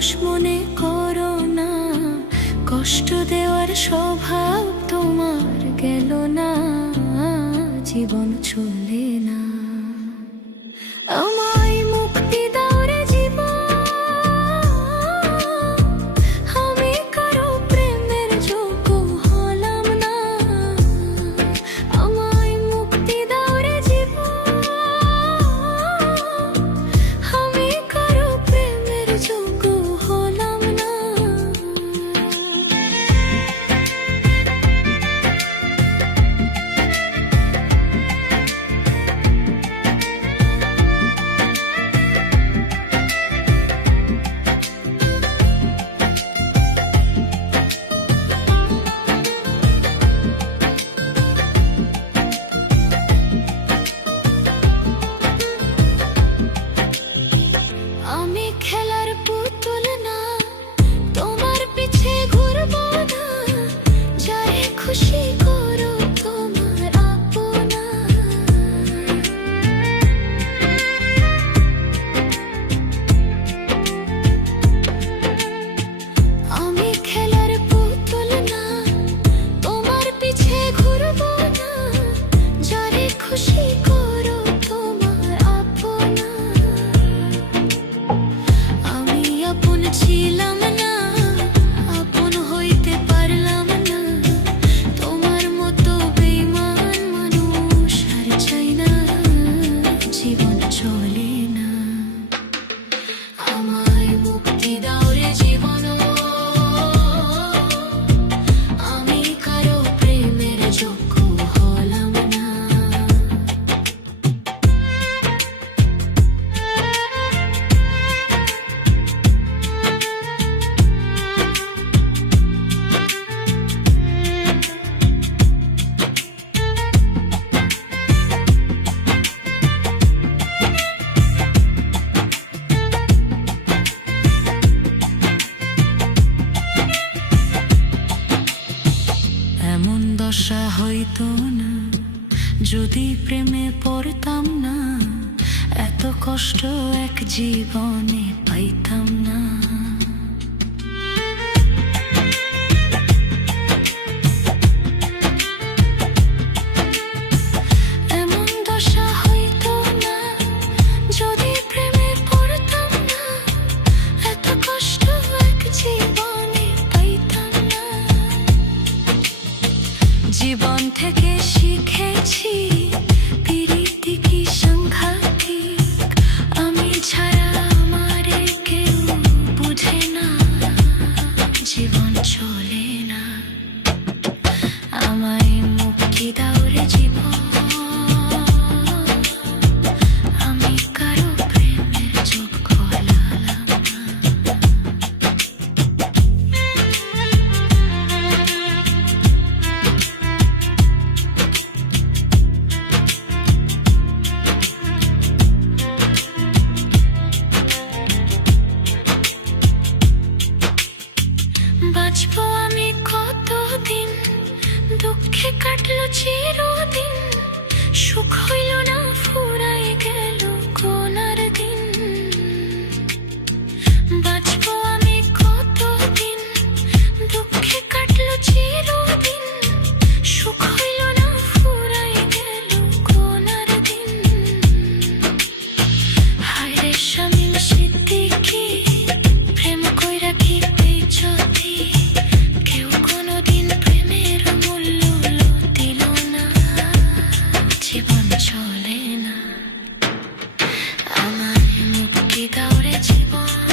মানুষ মনে করো না, কষ্ট দেওয়ার স্বভাব তোমার গেল না, জীবন চলে না। আমায় মুক্তি দাও রে জীবন, আমি কারো প্রেমের যোগ্য হলাম না। আমায় মুক্তি দাও রে জীবন, আমি কারো প্রেমের যোগ্য হলাম না। আমি খেলার পুতুল না, তোমার পিছে ঘুরবো না, যারে খুশি করো তোমার আপনা। আমি খেলার পুতুল না, তোমার পিছে ঘুরবো না, যারে খুশি করো তোমার আপনা। আমি আপন ছিলাম না, আপন হইতে পারলাম না, তোমার মতো বেঈমান মানুষ আর চাই না, জীবন চলে না। আমায় মুক্তি দাও রে জীবন, আমি কারো প্রেমের যোগ্য হলাম না। এমন দশা হইতো না যদি প্রেমে পড়তাম না, এত কষ্ট এক জীবনে পাইতাম না। এমন দশা হইতো না যদি প্রেমে পড়তাম না, এত কষ্ট এক জীবনে পাইতাম না। জীবন থেকে শিখেছি প্রীতি কি সাংঘাতিক, আমি ছাড়া আমারে কেউ বুঝে না, জীবন চলে না। আমায় মুক্তি দাও রে জীবন, আমি কারো প্রেমের যোগ্য হলাম না। বাঁচবো আমি কতদিন, দুঃখে কাটলো চিরদিন, সুখ হইল না ফুরাই গেল কোনার দিন। বাঁচবো আমি কতদিন, দুঃখে কাটলো চিরদিন, সুখ হইল না ফুরাই গেল কোনার দিন। হায় রে শামীম সিদ্দিকী, প্রেম কইরা কি পেয়েছতি, কেউ কোনোদিন প্রেমের মূল্য দিল না, জীবন চলে না। আমায় মুক্তি দাও রে জীবন,